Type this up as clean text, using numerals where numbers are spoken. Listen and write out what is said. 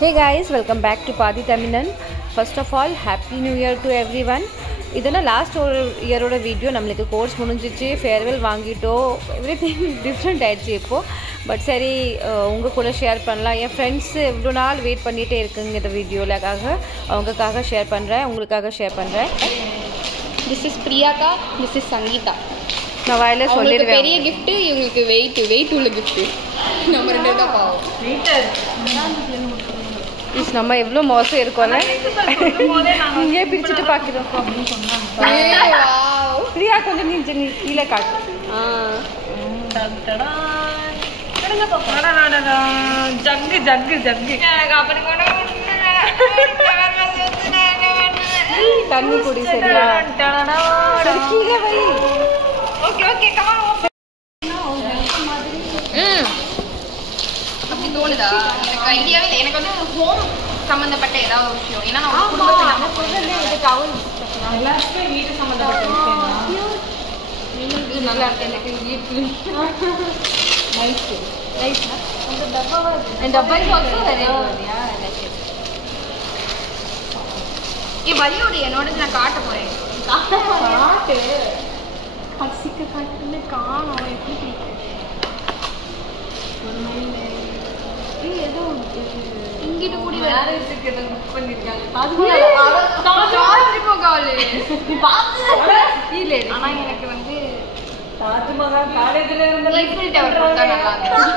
Hey guys, welcome back to Padi Taminan. First of all, Happy New Year to everyone. இதெல்லாம் last ஒரு இயரோட video. நம்மளுக்கு course முடிஞ்சிச்சு, farewell வாங்கிட்டோம், everything different ஆயிடுச்சு இப்போது. பட் சரி, உங்கள் கூட ஷேர் பண்ணலாம். என் ஃப்ரெண்ட்ஸ் எவ்வளோ நாள் வெயிட் பண்ணிகிட்டே இருக்குங்க இந்த வீடியோலக்காக. அவங்களுக்காக ஷேர் பண்ணுறேன், உங்களுக்காக ஷேர் பண்ணுறேன். திஸ் இஸ் பிரியாக்கா, திஸ் இஸ் சங்கீதா. நான் வாயில சொல்லிடுவேன். பெரிய கிஃப்ட்டு, இவங்களுக்கு வெயிட் உள்ள கிஃப்ட்டு. நம்ம ரெண்டு தான் பாவம். நம்ம எவ்வளோ மோசம் இருக்கோம்ல, இங்கே பிரிச்சுட்டு பார்க்குறோம். பிரியா கொஞ்சம் நீ கீழே காட்டு. ஜக்கு ஜக்கு ஜக்கு தண்ணி குடி. சரியா? கீழே வை. Okay okay come on. அப்படி தோணுதா? எனக்கு ஐடியாவே இல்லை. எனக்கு வந்து ஹோம் சம்மந்தப்பட்ட ஏதாவது ஒரு விஷயம். ஏன்னா நான் குடும்பத்தில் எல்லாருக்குமே வீட்டு சம்மந்தப்பட்ட விஷயம் தான். நல்லா இருக்கு. எனக்கு வீட்டு வலியோட என்னோட நான் காட்ட போறேன். காணும் எப்படி இங்கிட்டு கூடி மேரேஜுக்கு எதாவது புக் பண்ணிருக்காங்க. ஆனா எனக்கு வந்து தாஜ்மஹால் காலேஜ்ல இருந்து ஈஃபில் டவர் போட்டா நல்லா இருக்கும்.